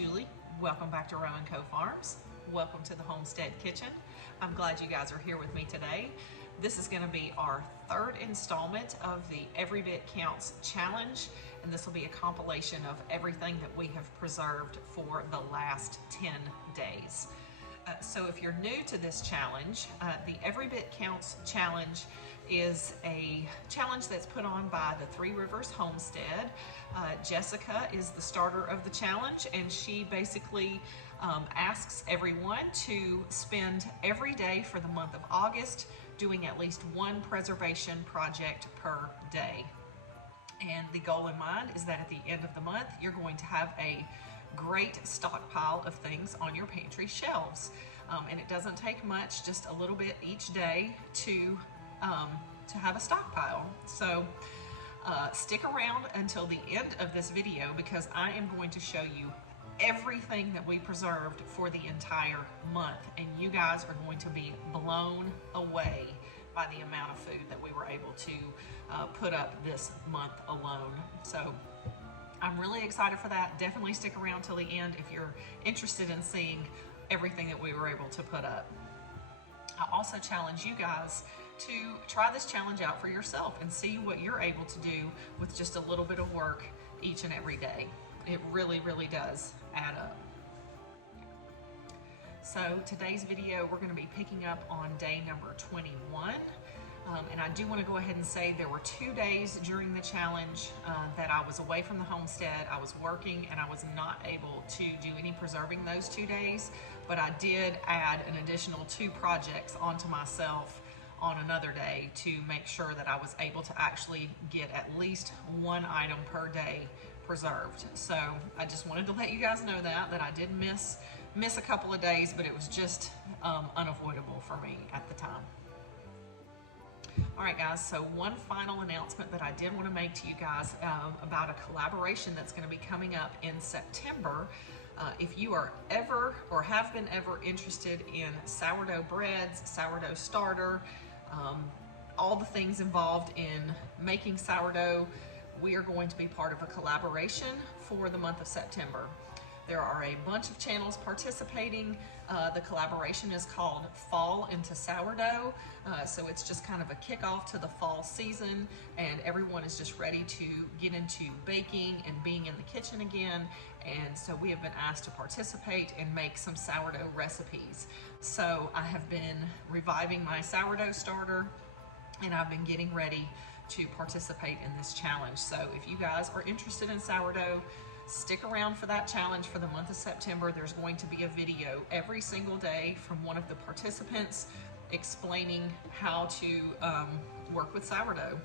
Julie. Welcome back to Row & Co Farms. Welcome to the Homestead Kitchen. I'm glad you guys are here with me today. This is going to be our third installment of the Every Bit Counts Challenge, and this will be a compilation of everything that we have preserved for the last 10 days. So if you're new to this challenge, the Every Bit Counts Challenge is a challenge that's put on by the Three Rivers Homestead. Jessica is the starter of the challenge, and she basically asks everyone to spend every day for the month of August doing at least one preservation project per day. And the goal in mind is that at the end of the month, you're going to have a great stockpile of things on your pantry shelves. And it doesn't take much, just a little bit each day to have a stockpile. So stick around until the end of this video, because I am going to show you everything that we preserved for the entire month, and you guys are going to be blown away by the amount of food that we were able to put up this month alone. So I'm really excited for that. Definitely stick around till the end if you're interested in seeing everything that we were able to put up. I also challenge you guys to try this challenge out for yourself and see what you're able to do with just a little bit of work each and every day. It really, really does add up. So today's video, we're going to be picking up on day number 21. And I do want to go ahead and say there were 2 days during the challenge that I was away from the homestead. I was working and I was not able to do any preserving those 2 days, but I did add an additional 2 projects onto myself on another day to make sure that I was able to actually get at least one item per day preserved. So I just wanted to let you guys know that I did miss a couple of days, but it was just unavoidable for me at the time. All right, guys, so one final announcement that I did want to make to you guys about a collaboration that's going to be coming up in September. If you are ever or have been ever interested in sourdough breads, sourdough starter, all the things involved in making sourdough, we are going to be part of a collaboration for the month of September. There are a bunch of channels participating. The collaboration is called Fall into Sourdough. So it's just kind of a kickoff to the fall season, and everyone is just ready to get into baking and being in the kitchen again. And so we have been asked to participate and make some sourdough recipes. So I have been reviving my sourdough starter, and I've been getting ready to participate in this challenge. So if you guys are interested in sourdough, stick around for that challenge for the month of September. There's going to be a video every single day from one of the participants explaining how to work with sourdough.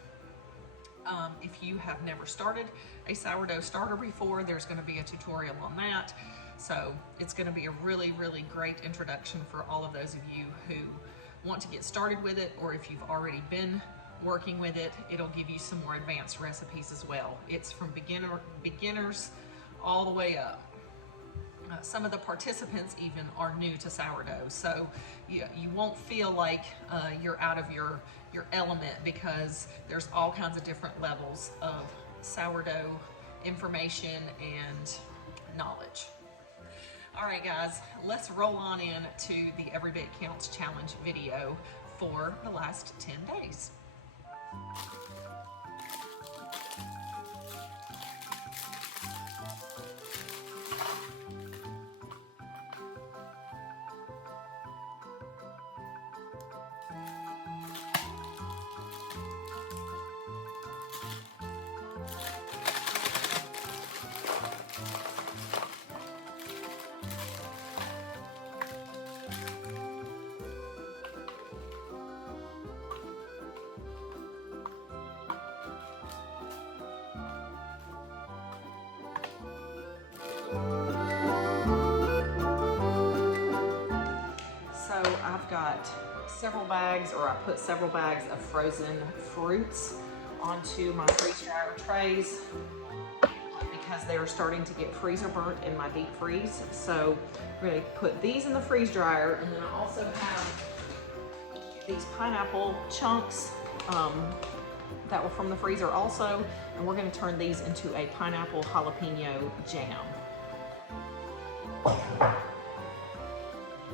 If you have never started a sourdough starter before, there's going to be a tutorial on that. So it's going to be a really, really great introduction for all of those of you who want to get started with it, or if you've already been working with it, it'll give you some more advanced recipes as well. It's from beginners all the way up. Some of the participants even are new to sourdough, so you won't feel like you're out of your element, because there's all kinds of different levels of sourdough information and knowledge. All right, guys, let's roll on in to the Every Bit Counts Challenge video for the last 10 days. I've got several bags, or I put several bags of frozen fruits onto my freeze dryer trays because they're starting to get freezer burnt in my deep freeze. So we're going to put these in the freeze dryer, and then I also have these pineapple chunks that were from the freezer also, and we're going to turn these into a pineapple jalapeno jam.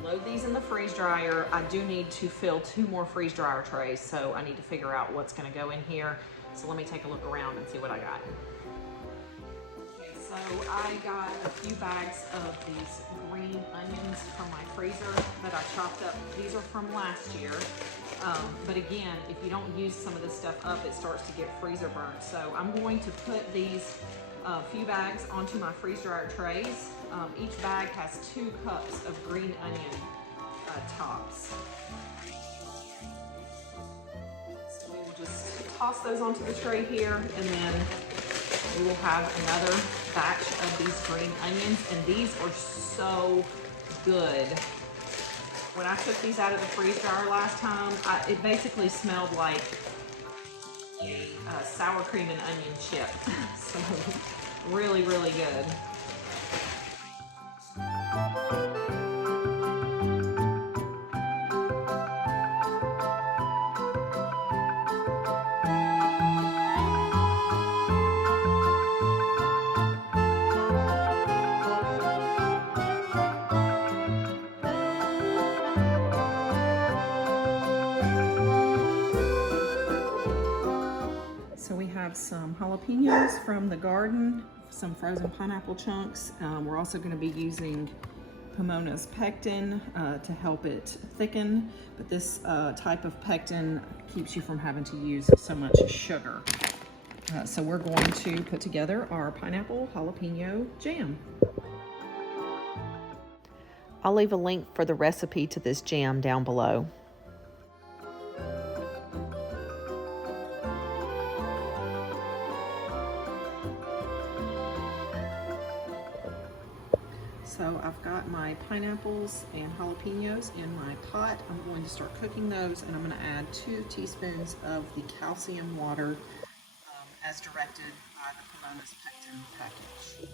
Load these in the freeze dryer. I do need to fill 2 more freeze dryer trays, so I need to figure out what's gonna go in here. So let me take a look around and see what I got. Okay, so I got a few bags of these green onions from my freezer that I chopped up. These are from last year. But again, if you don't use some of this stuff up, it starts to get freezer burnt. So I'm going to put these few bags onto my freeze dryer trays. Each bag has 2 cups of green onion tops. So we will just toss those onto the tray here, and then we will have another batch of these green onions, and these are so good. When I took these out of the freeze dryer last time, it basically smelled like a sour cream and onion chip. So really, really good. So we have some jalapenos from the garden, some frozen pineapple chunks. We're also going to be using Pomona's pectin to help it thicken, but this type of pectin keeps you from having to use so much sugar. So we're going to put together our pineapple jalapeno jam. I'll leave a link for the recipe to this jam down below. So I've got my pineapples and jalapenos in my pot. I'm going to start cooking those, and I'm going to add 2 teaspoons of the calcium water as directed by the Pomona's pectin package.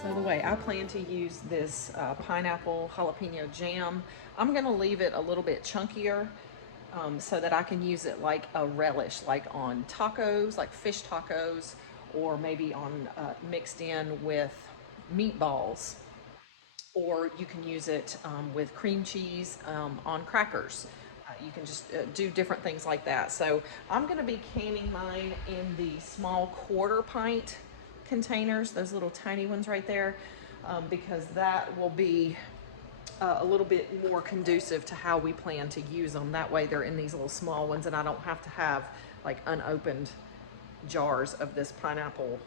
So the way I plan to use this pineapple jalapeno jam, I'm going to leave it a little bit chunkier so that I can use it like a relish, like on tacos, like fish tacos, or maybe on mixed in with meatballs. Or you can use it with cream cheese on crackers. You can just do different things like that. So I'm going to be canning mine in the small 1/4 pint containers, those little tiny ones right there, because that will be a little bit more conducive to how we plan to use them. That way they're in these little small ones, and I don't have to have like unopened jars of this pineapple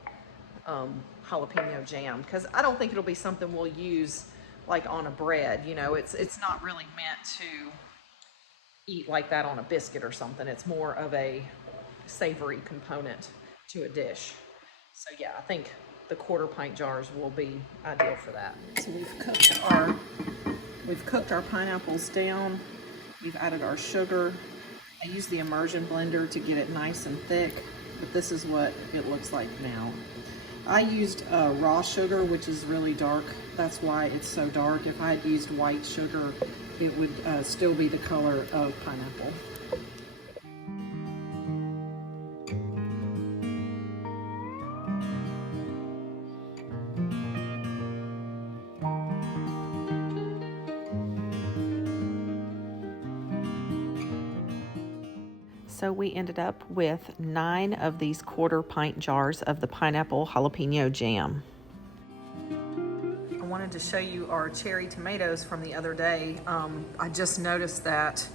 jalapeno jam, because I don't think it'll be something we'll use like on a bread. You know, it's not really meant to eat like that on a biscuit or something. It's more of a savory component to a dish. So yeah, I think the 1/4 pint jars will be ideal for that. So we've cooked our pineapples down. We've added our sugar. I use the immersion blender to get it nice and thick, but this is what it looks like now. I used raw sugar, which is really dark. That's why it's so dark. If I had used white sugar, it would still be the color of pineapple. So we ended up with 9 of these 1/4 pint jars of the pineapple jalapeno jam. I wanted to show you our cherry tomatoes from the other day. I just noticed that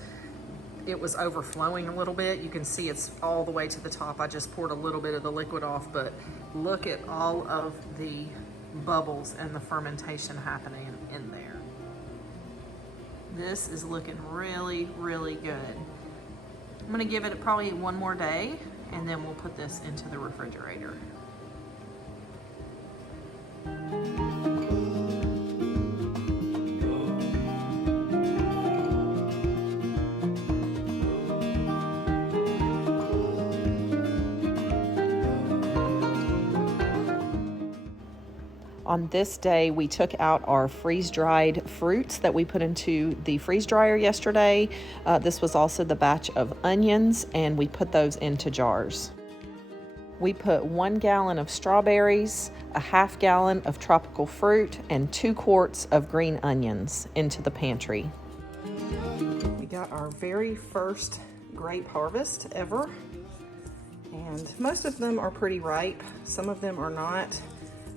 it was overflowing a little bit. You can see it's all the way to the top. I just poured a little bit of the liquid off, but look at all of the bubbles and the fermentation happening in there. This is looking really, really good. I'm gonna give it probably 1 more day, and then we'll put this into the refrigerator. On this day, we took out our freeze-dried fruits that we put into the freeze dryer yesterday. This was also the batch of onions, and we put those into jars. We put 1 gallon of strawberries, a half gallon of tropical fruit, and 2 quarts of green onions into the pantry. We got our very first grape harvest ever, and most of them are pretty ripe. Some of them are not.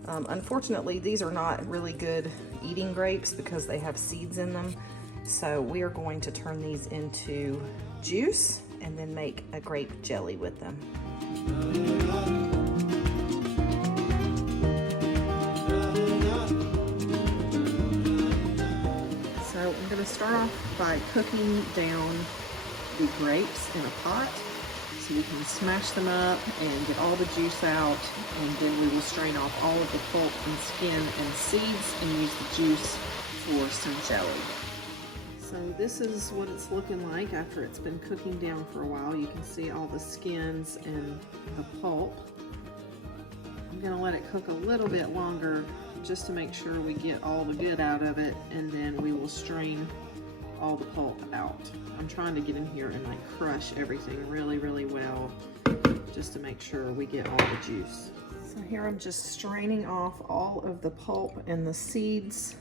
Unfortunately, these are not really good eating grapes because they have seeds in them. So we are going to turn these into juice and then make a grape jelly with them. So I'm going to start off by cooking down the grapes in a pot, so we can smash them up and get all the juice out, and then we will strain off all of the pulp and skin and seeds and use the juice for some jelly. So this is what it's looking like after it's been cooking down for a while. You can see all the skins and the pulp. I'm gonna let it cook a little bit longer just to make sure we get all the good out of it, and then we will strain all the pulp out. I'm trying to get in here and like crush everything really, really well just to make sure we get all the juice. So here I'm just straining off all of the pulp and the seeds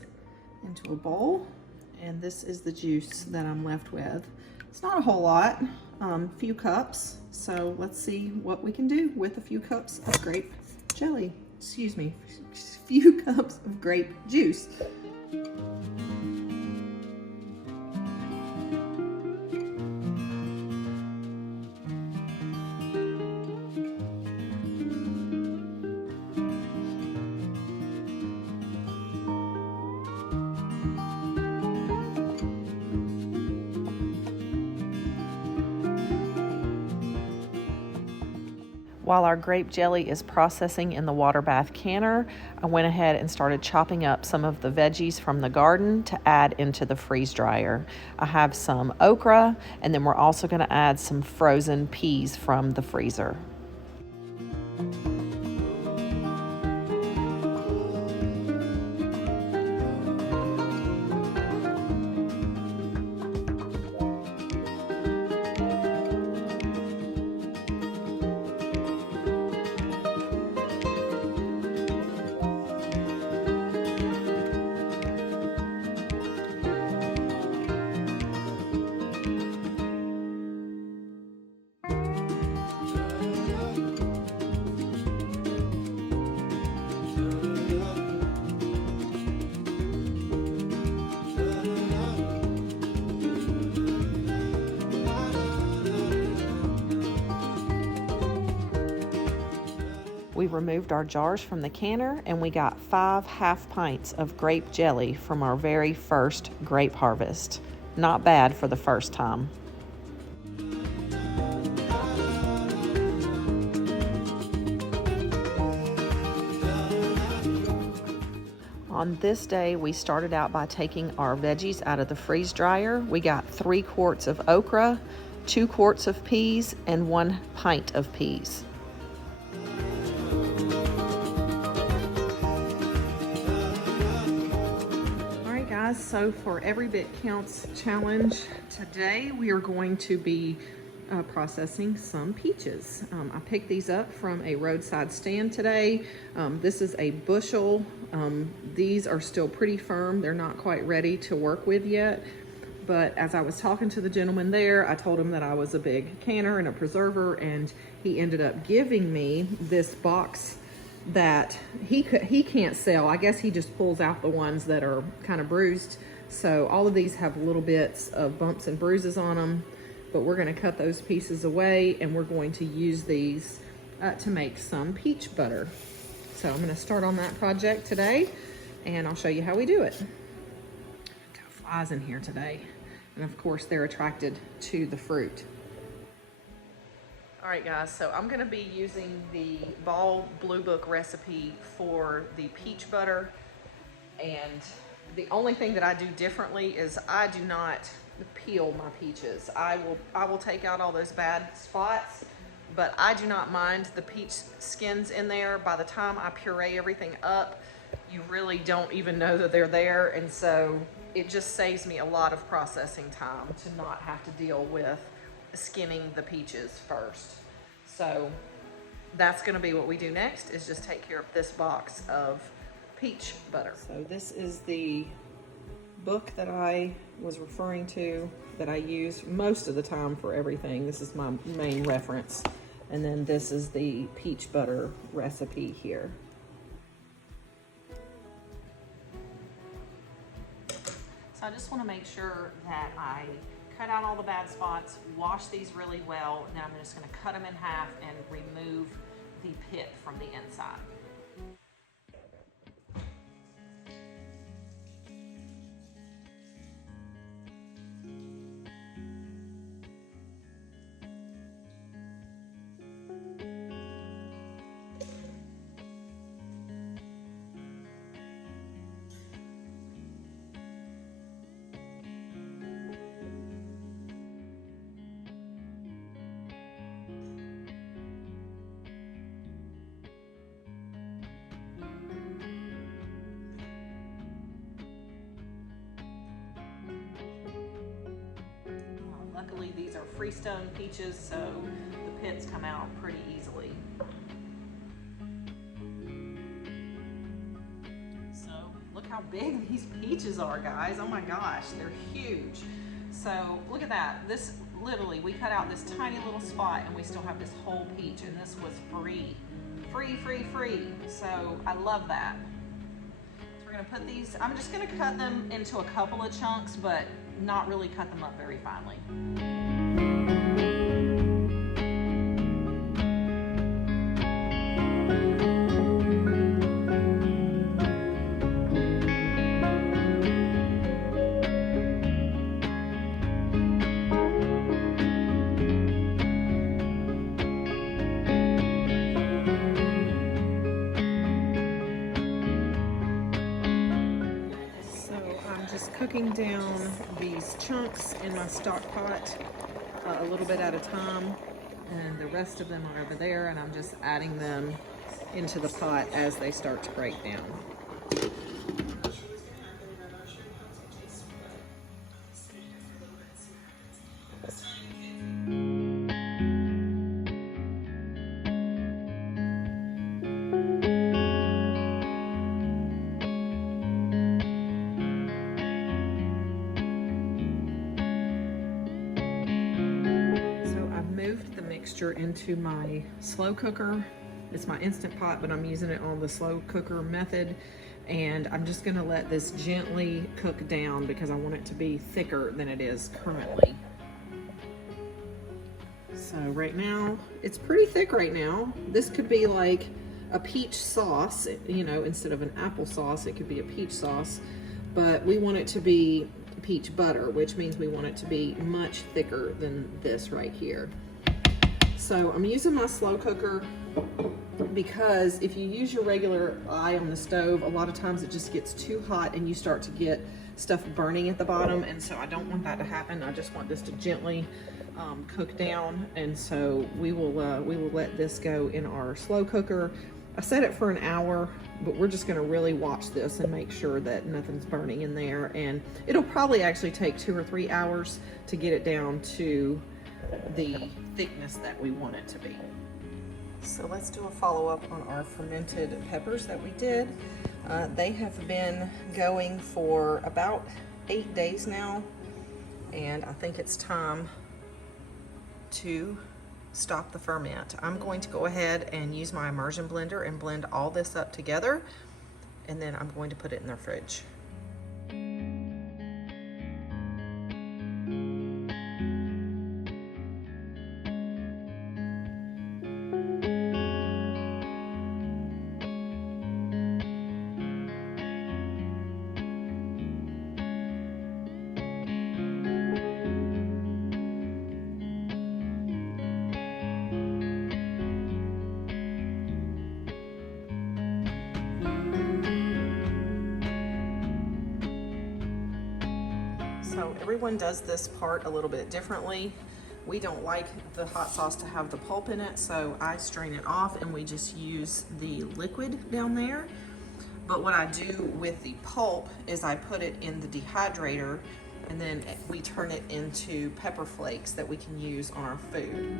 into a bowl, and this is the juice that I'm left with. It's not a whole lot, few cups. So let's see what we can do with a few cups of grape jelly. Excuse me, few cups of grape juice. While our grape jelly is processing in the water bath canner, I went ahead and started chopping up some of the veggies from the garden to add into the freeze dryer. I have some okra, and then we're also going to add some frozen peas from the freezer. We removed our jars from the canner, and we got 5 half pints of grape jelly from our very first grape harvest. Not bad for the first time. On this day, we started out by taking our veggies out of the freeze dryer. We got 3 quarts of okra, 2 quarts of peas, and 1 pint of peas. So for Every Bit Counts challenge today, we are going to be processing some peaches. I picked these up from a roadside stand today. This is a bushel. These are still pretty firm. They're not quite ready to work with yet. But as I was talking to the gentleman there, I told him that I was a big canner and a preserver, and he ended up giving me this box that he can't sell. I guess he just pulls out the ones that are kind of bruised. So all of these have little bits of bumps and bruises on them, but we're going to cut those pieces away, and we're going to use these to make some peach butter. So I'm going to start on that project today, and I'll show you how we do it. Got flies in here today, and of course they're attracted to the fruit. All right, guys, so I'm gonna be using the Ball Blue Book recipe for the peach butter, and the only thing that I do differently is I do not peel my peaches. I will take out all those bad spots, but I do not mind the peach skins in there. By the time I puree everything up, you really don't even know that they're there. And so it just saves me a lot of processing time to not have to deal with skinning the peaches first. So that's gonna be what we do next, is just take care of this box of peach butter. So this is the book that I was referring to that I use most of the time for everything. This is my main reference. And then this is the peach butter recipe here. So I just want to make sure that I cut out all the bad spots, wash these really well. Now I'm just going to cut them in half and remove the pit from the inside. Luckily, these are freestone peaches, so the pits come out pretty easily. So look how big these peaches are, guys. Oh my gosh, they're huge. So look at that. This literally, we cut out this tiny little spot and we still have this whole peach, and this was free. Free. So I love that. So we're gonna put these, I'm just gonna cut them into a couple of chunks, but not really cut them up very finely. Cooking down these chunks in my stock pot a little bit at a time, and the rest of them are over there, and I'm just adding them into the pot as they start to break down. Into my slow cooker. It's my Instant Pot, but I'm using it on the slow cooker method, and I'm just going to let this gently cook down because I want it to be thicker than it is currently. So right now it's pretty thick right now. This could be like a peach sauce, you know, instead of an apple sauce it could be a peach sauce, but we want it to be peach butter, which means we want it to be much thicker than this right here. So I'm using my slow cooker because if you use your regular eye on the stove, a lot of times it just gets too hot and you start to get stuff burning at the bottom, and so I don't want that to happen. I just want this to gently cook down, and so we will let this go in our slow cooker. I set it for an hour, but we're just going to really watch this and make sure that nothing's burning in there, and it'll probably actually take 2 or 3 hours to get it down to the thickness that we want it to be. So let's do a follow-up on our fermented peppers that we did. They have been going for about 8 days now, and I think it's time to stop the ferment. I'm going to go ahead and use my immersion blender and blend all this up together, and then I'm going to put it in the fridge. So everyone does this part a little bit differently. We don't like the hot sauce to have the pulp in it, so I strain it off and we just use the liquid down there. But what I do with the pulp is I put it in the dehydrator, and then we turn it into pepper flakes that we can use on our food.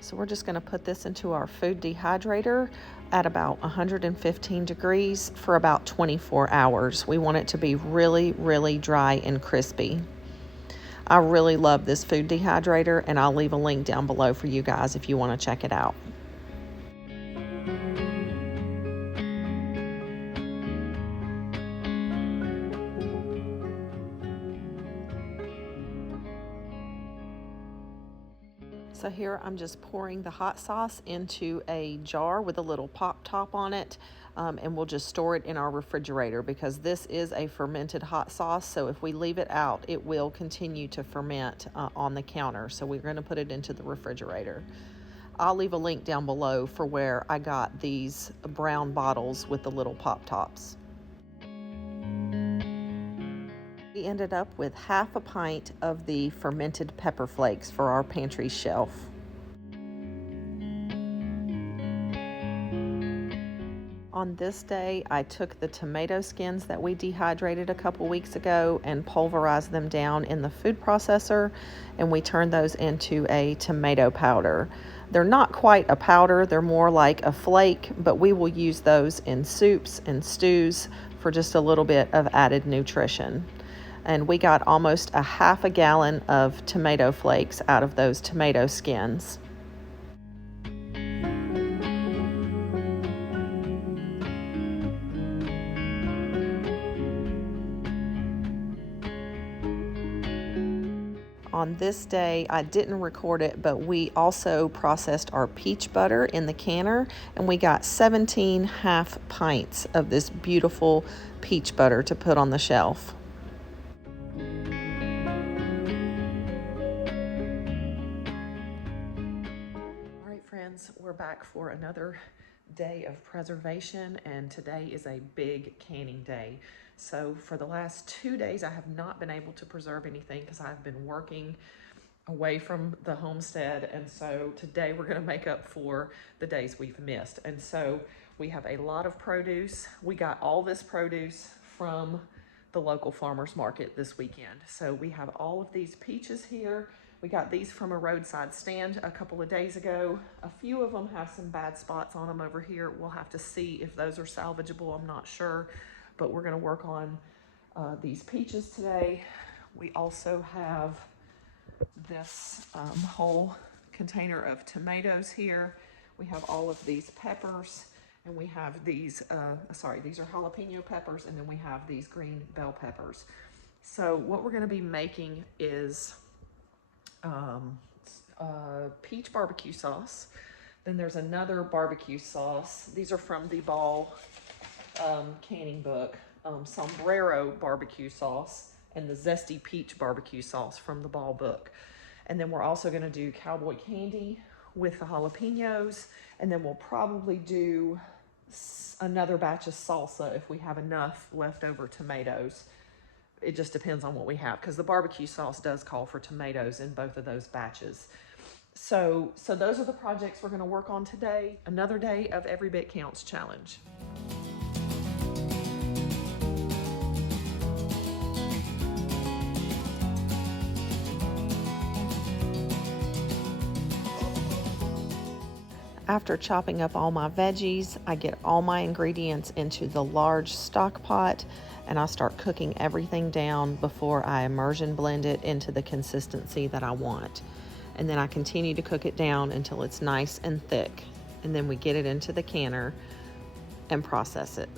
So we're just going to put this into our food dehydrator at about 115 degrees for about 24 hours. We want it to be really, really dry and crispy. I really love this food dehydrator, and I'll leave a link down below for you guys if you want to check it out. So here I'm just pouring the hot sauce into a jar with a little pop top on it, and we'll just store it in our refrigerator because this is a fermented hot sauce. So if we leave it out, it will continue to ferment on the counter. So we're going to put it into the refrigerator. I'll leave a link down below for where I got these brown bottles with the little pop tops. We ended up with half a pint of the fermented pepper flakes for our pantry shelf. On this day, I took the tomato skins that we dehydrated a couple weeks ago and pulverized them down in the food processor, and we turned those into a tomato powder. They're not quite a powder, they're more like a flake, but we will use those in soups and stews for just a little bit of added nutrition. And we got almost a half a gallon of tomato flakes out of those tomato skins. On this day, I didn't record it, but we also processed our peach butter in the canner, and we got 17 half pints of this beautiful peach butter to put on the shelf. We're back for another day of preservation, and today is a big canning day. So for the last 2 days, I have not been able to preserve anything because I've been working away from the homestead, and so today we're going to make up for the days we've missed. And so we have a lot of produce. We got all this produce from the local farmers market this weekend. So we have all of these peaches here. We got these from a roadside stand a couple of days ago. A few of them have some bad spots on them over here. We'll have to see if those are salvageable. I'm not sure, but we're gonna work on these peaches today. We also have this whole container of tomatoes here. We have all of these peppers, and we have these, these are jalapeno peppers, and then we have these green bell peppers. So what we're gonna be making is peach barbecue sauce. Then there's another barbecue sauce. These are from the Ball canning book. Sombrero barbecue sauce and the Zesty Peach barbecue sauce from the Ball book. And then we're also going to do cowboy candy with the jalapenos, and then we'll probably do another batch of salsa if we have enough leftover tomatoes. It just depends on what we have, because the barbecue sauce does call for tomatoes in both of those batches. So those are the projects we're going to work on today. Another day of Every Bit Counts challenge. After chopping up all my veggies, I get all my ingredients into the large stock pot, and I start cooking everything down before I immersion blend it into the consistency that I want. And then I continue to cook it down until it's nice and thick. And then we get it into the canner and process it.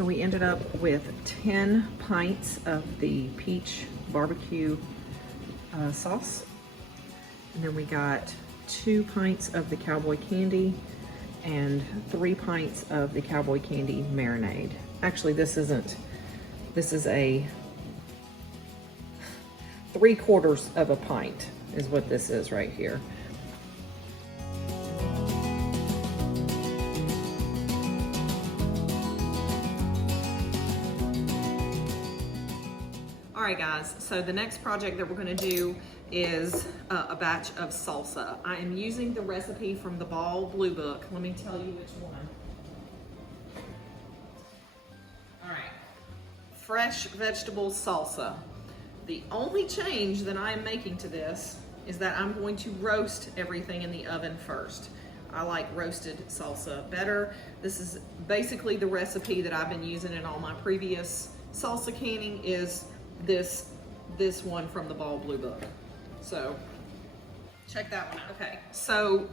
So we ended up with 10 pints of the peach barbecue sauce. And then we got 2 pints of the cowboy candy and 3 pints of the cowboy candy marinade. Actually, this is a 3/4 of a pint is what this is right here. All right, guys, so the next project that we're gonna do is a batch of salsa. I am using the recipe from the Ball Blue Book. Let me tell you which one. All right, fresh vegetable salsa. The only change that I am making to this is that I'm going to roast everything in the oven first. I like roasted salsa better. This is basically the recipe that I've been using in all my previous salsa canning is this one from the Ball Blue Book. So check that one out. Okay, so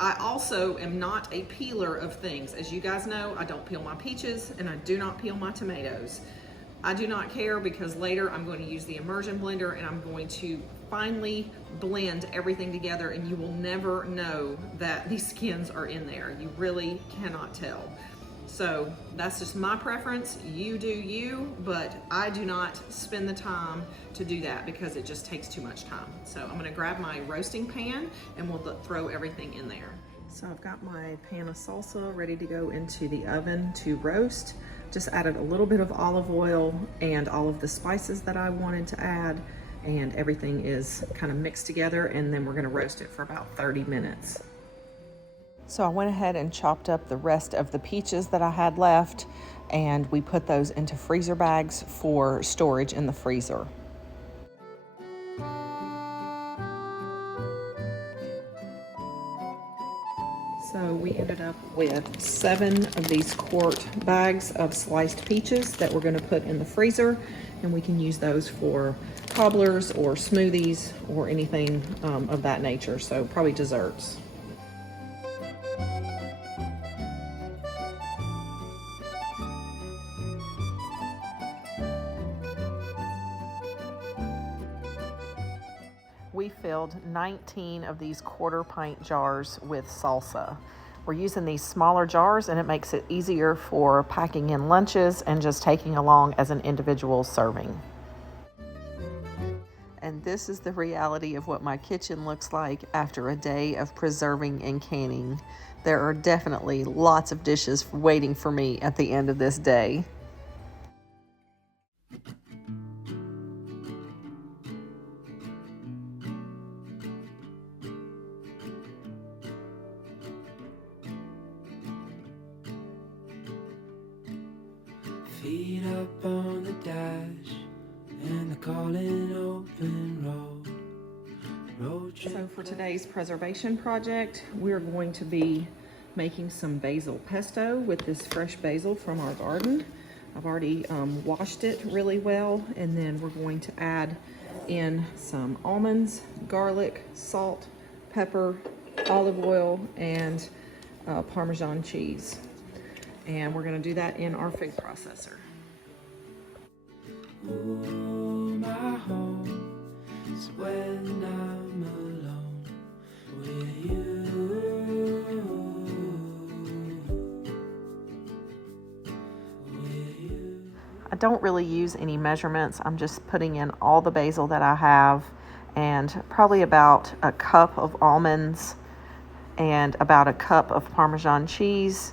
I also am not a peeler of things. As you guys know, I don't peel my peaches and I do not peel my tomatoes. I do not care because later I'm going to use the immersion blender and I'm going to finally blend everything together and you will never know that these skins are in there. You really cannot tell. So that's just my preference. You do you, but I do not spend the time to do that because it just takes too much time. So I'm gonna grab my roasting pan and we'll throw everything in there. So I've got my pan of salsa ready to go into the oven to roast. Just added a little bit of olive oil and all of the spices that I wanted to add, and everything is kind of mixed together, and then we're gonna roast it for about 30 minutes. So I went ahead and chopped up the rest of the peaches that I had left, and we put those into freezer bags for storage in the freezer. So we ended up with 7 of these quart bags of sliced peaches that we're gonna put in the freezer, and we can use those for cobblers or smoothies or anything of that nature, so probably desserts. We filled 19 of these 1/4 pint jars with salsa. We're using these smaller jars and it makes it easier for packing in lunches and just taking along as an individual serving. And this is the reality of what my kitchen looks like after a day of preserving and canning. There are definitely lots of dishes waiting for me at the end of this day. Feet up on the dash and the calling open road. So for today's preservation project, we're going to be making some basil pesto with this fresh basil from our garden. I've already washed it really well, and then we're going to add in some almonds, garlic, salt, pepper, olive oil, and Parmesan cheese. And we're going to do that in our food processor. Ooh, my home is when I'm alone with you. I don't really use any measurements. I'm just putting in all the basil that I have and probably about a cup of almonds and about a cup of Parmesan cheese.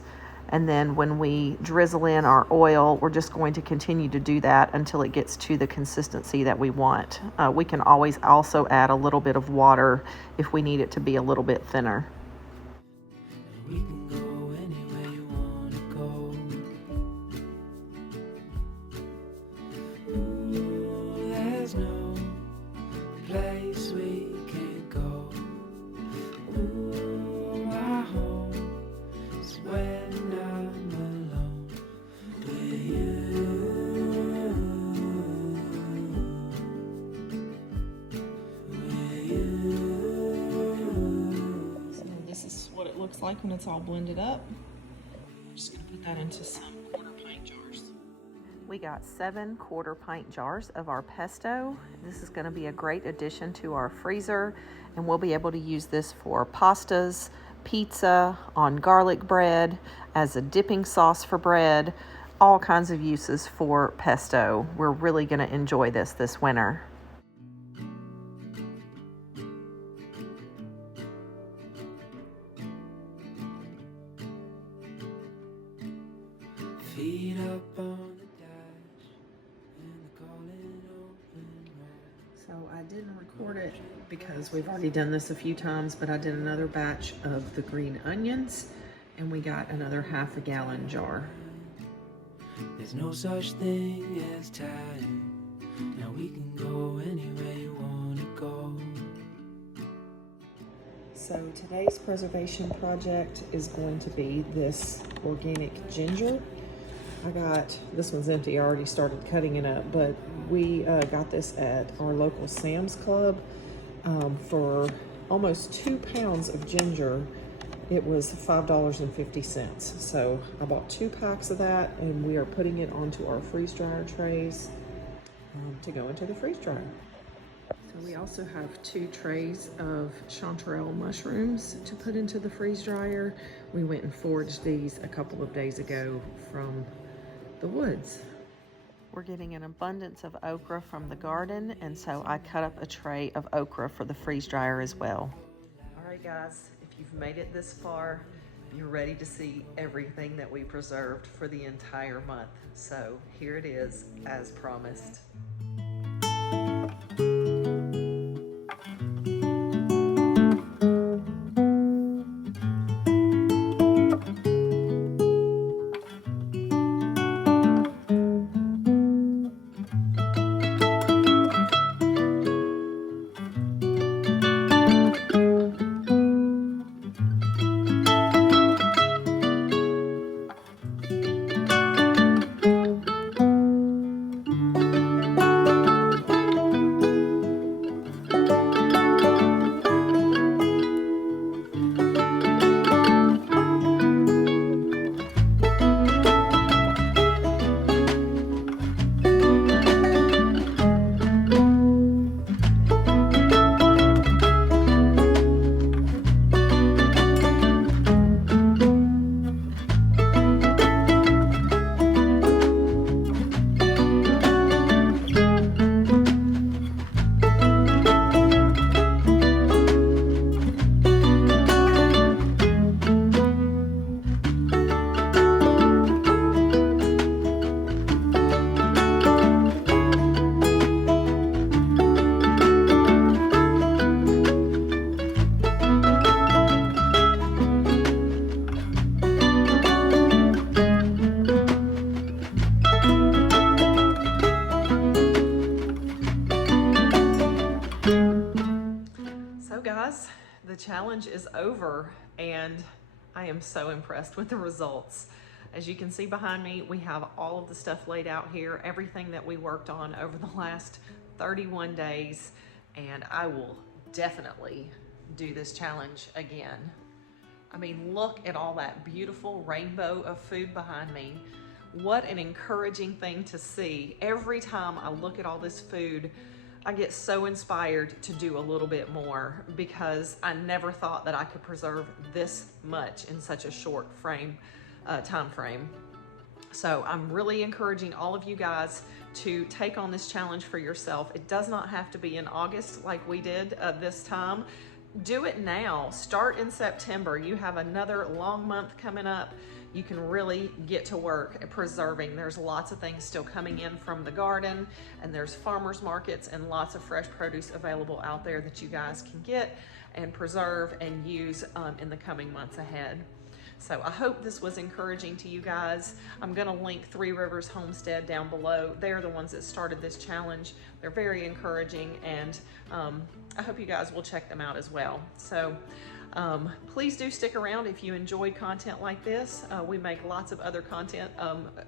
And then when we drizzle in our oil, we're just going to continue to do that until it gets to the consistency that we want. We can always also add a little bit of water if we need it to be a little bit thinner. We can go anywhere you wanna go. Ooh, there's no place we can't go. Ooh, my home is when I'm alone with you. With you. So this is what it looks like when it's all blended up. I'm just going to put that into some 1/4 pint jars. We got 7 1/4-pint jars of our pesto. This is going to be a great addition to our freezer, and we'll be able to use this for pastas, pizza, on garlic bread, as a dipping sauce for bread, all kinds of uses for pesto. We're really going to enjoy this winter. Feet up on the dash and the calling open road. So I didn't record it because we've already done this a few times, but I did another batch of the green onions, and we got another 1/2 gallon jar. There's no such thing as time. Now we can go anywhere you wanna go. So today's preservation project is going to be this organic ginger. This one's empty, I already started cutting it up, but we got this at our local Sam's Club for almost 2 pounds of ginger. It was $5.50. So I bought 2 packs of that, and we are putting it onto our freeze dryer trays to go into the freeze dryer. So we also have 2 trays of chanterelle mushrooms to put into the freeze dryer. We went and foraged these a couple of days ago from the woods. We're getting an abundance of okra from the garden, and so I cut up a tray of okra for the freeze dryer as well. All right, guys, if you've made it this far, you're ready to see everything that we preserved for the entire month. So here it is, as promised. The challenge is over, and I am so impressed with the results. As you can see behind me, we have all of the stuff laid out here, everything that we worked on over the last 31 days, and I will definitely do this challenge again. I mean, look at all that beautiful rainbow of food behind me. What an encouraging thing to see. Every time I look at all this food, I get so inspired to do a little bit more, because I never thought that I could preserve this much in such a short time frame. So I'm really encouraging all of you guys to take on this challenge for yourself. It does not have to be in August like we did this time. Do it now. Start in September. You have another long month coming up. You can really get to work at preserving. There's lots of things still coming in from the garden, and there's farmers markets and lots of fresh produce available out there that you guys can get and preserve and use in the coming months ahead. So I hope this was encouraging to you guys. I'm gonna link Three Rivers Homestead down below. They're the ones that started this challenge. They're very encouraging, and I hope you guys will check them out as well. So please do stick around if you enjoyed content like this. We make lots of other content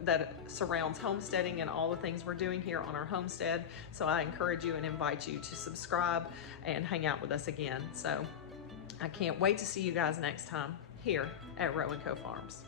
that surrounds homesteading and all the things we're doing here on our homestead. So I encourage you and invite you to subscribe and hang out with us again. So I can't wait to see you guys next time here at Row & Co Farms.